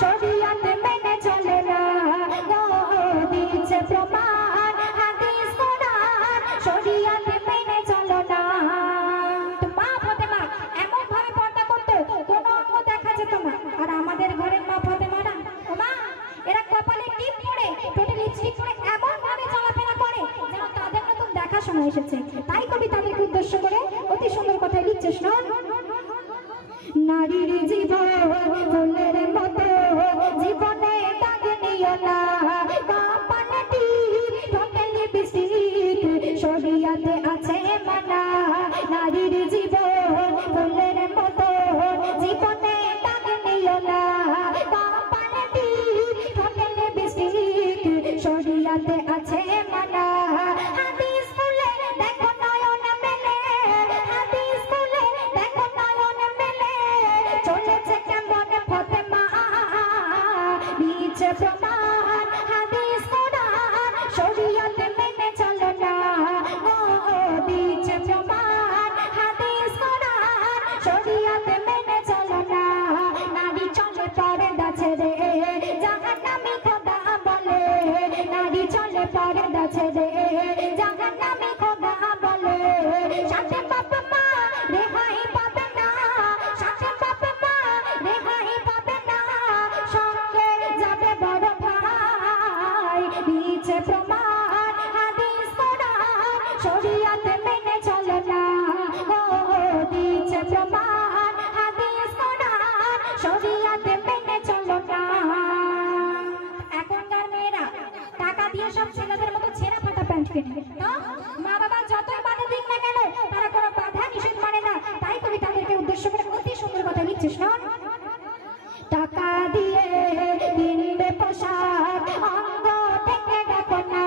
শরিয়ত মেনে চলে না গো দিচ্ছে প্রমাণ হাদিস কোরআন শরিয়ত মেনে চলো না। তো মা ফাতেমা এমন ভাবে পর্দা করতো কোনো অঙ্গ দেখা যেত না। আর আমাদের ঘরের মা ফাতেমারা মা এরা কপালে টিপ পরে ঠোঁটে লিপস্টিক পরে এমন ভাবে চলাফেরা করে যেন তাদের নতুন দেখার সময় এসেছে। তাই কবি তাদেরকে উদ্দেশ্য করে অতি সুন্দর কথাই লিখছে শোন। নারীর জীবন ফুলের মতো জীবনে দাগ নিও না কপালে টিপ ঠোঁটে লিপস্টিক শরিয়তে আছে মানা। নারীর জীবন ফুলের মতো জীবনে দাগ নিও না কপালে টিপ ঠোঁটে লিপস্টিক শরিয়তে আছে মানা। হাদিস খুলে দেখো নয়ন মেলে হাদিস খুলে দেখো নয়ন মেলে চলেছে কেমন ফাতেমা দিচ্ছে প্রমাণ হাদিস কোরআন শরিয়ত মেনে চলো না ও দিচ্ছে প্রমাণ হাদিস কোরআন শরিয়ত মেনে চলো না। নারী চলে পর্দা ছেড়ে জাহান্নামী খোদা বলে নারী চলে পর্দা ছেড়ে জাহান্নামী খোদা বলে। সাথে বাবা মা রেহাই পাবে না সাথে বাবা মা রেহাই পাবে না সঙ্গে যাবে বড় ভাই দিচ্ছে প্রমাণ হাদিস কোরআন শরিয়ত মেনে চলো না ও দিচ্ছে প্রমাণ হাদিস কোরআন শরিয়ত মেনে চলো না। এখনকার মেয়েরা টাকা দিয়ে সব ছেলেদের মতো ছেঁড়া ফাটা প্যান্ট কেনে তো মা বাবা যতই বাধা দিক না কেন তারা কোনো বাধা নিষেধ মানে না। তাই কবি তাদেরকে উদ্দেশ্য করে অতি সুন্দর কথা লিখছে শোন। টাকা দিয়ে কিনবে পোশাক অঙ্গ থেকে দেখো না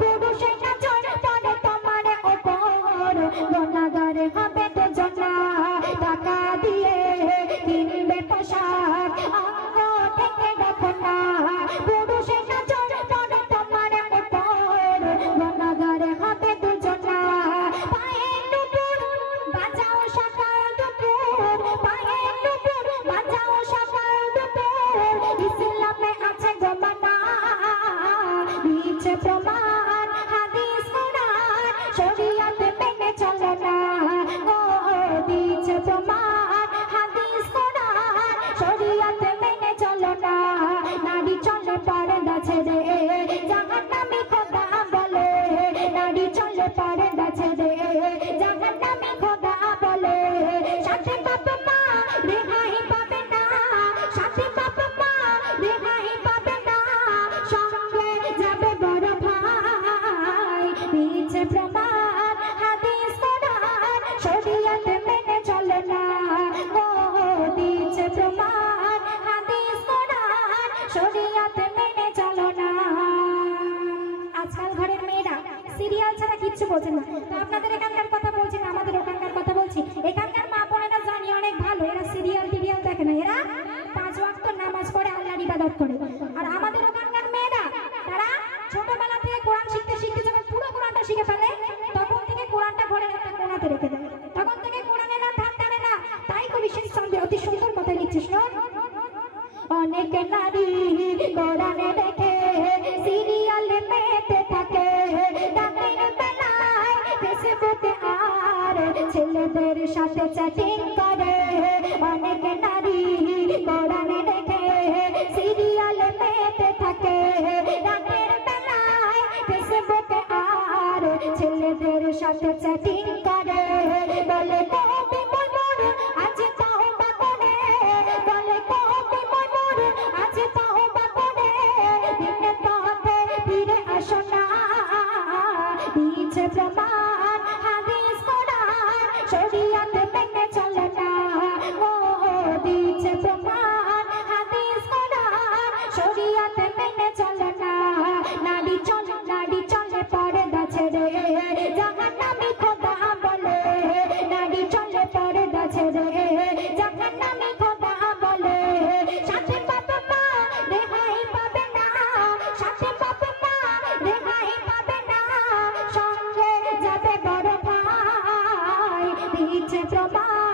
পুরুষের নজর পড়ে তোমার ওপর গুনাহগার হবে দুজনা। টাকা দিয়ে কিনবে পোশাক অঙ্গ থেকে দেখো না পুরুষের নজর পড়ে তোমার ওপর গুনাহগার হবে দুজনা। পায়ে নুপুর বাজাও সকাল দুপুর পায়ে নুপুর বাজাও সকাল দুপুর ইসলামে আছে জমানা দিচ্ছে প্রমাণ হাদিস কোরআন শরিয়ত মেনে চলো না ও দিচ্ছে প্রমাণ হাদিস কোরআন শরিয়ত মেনে চলো না। নারী চলে পর্দা ছেড়ে জাহান্নামী খোদা বলে নারী চলে পর্দা ছেড়ে জাহান্নামী খোদা বলে। সাথে বাবা মা রেহাই পাবে না সাথে বাবা মা রেহাই পাবে না সঙ্গে যাবে বড় ভাই দিচ্ছে প্রমাণ হাদিস কোরআন শরিয়ত মেনে চলো না ও দিচ্ছে প্রমাণ হাদিস কোরআন শরিয়ত মেনে চলো না। আজকাল ঘরের মেয়েরা সিরিয়াল ছাড়া কিচ্ছু বোঝে না। তো আপনাদের এখানকার কথা বলছি না আমাদের ওখানকার কথা বলছি। এখানকার মা বোনেরা জানি অনেক ভালো এরা সিরিয়াল টিরিয়াল দেখে না এরা 5 ওয়াক্ত নামাজ পড়ে আল্লাহর ইবাদত করে। আর আমাদের ওখানকার মেয়েরা তারা ছোটবেলা থেকে কোরআন শিখতে শিখতে যখন পুরো কোরআনটা শিখে ফেলে তখন থেকে কোরআনটা ঘরের একটা কোণাতে রেখে দেয় তখন থেকে কোরআনের আর ধার টানে না। তাই কবি সেই সঙ্গে অতি সুন্দর কথা লিখছিস শোন। অনেক নারী কোরআনে দেখে সিরিয়ালে মেতে থাকে রাতের বেলায় ফেসবুকে আর ছেলেদের সাথে চ্যাটিং করে। অনেক নারী কোরআনে দেখে সিরিয়ালে মেতে থাকে রাতের বেলায় ফেসবুকে আর ছেলেদের সাথে চ্যাটিং করে। বলে কবি মনুর আজ তাওবা করে বলে কবি মনুর আজ তাওবা করে দিনে পথে ফিরে আসো না দিচ্ছে প্রমাণ হাদিস কোরআন শরিয়ত মেনে চলে না ও দিচ্ছে প্রমাণ হাদিস কোরআন শরিয়ত মেনে চলে না। নারী চলে পর্দা ছেড়ে জাহান্নামী খোদা বলে নারী চলে পর্দা ছেড়ে জাহান্নামী খোদা বলে। সাথে বাবা মা রেহাই পাবে না সাথে বাবা মা রেহাই পাবে না সঙ্গে যাবে বড় ভাই দিচ্ছে প্রমাণ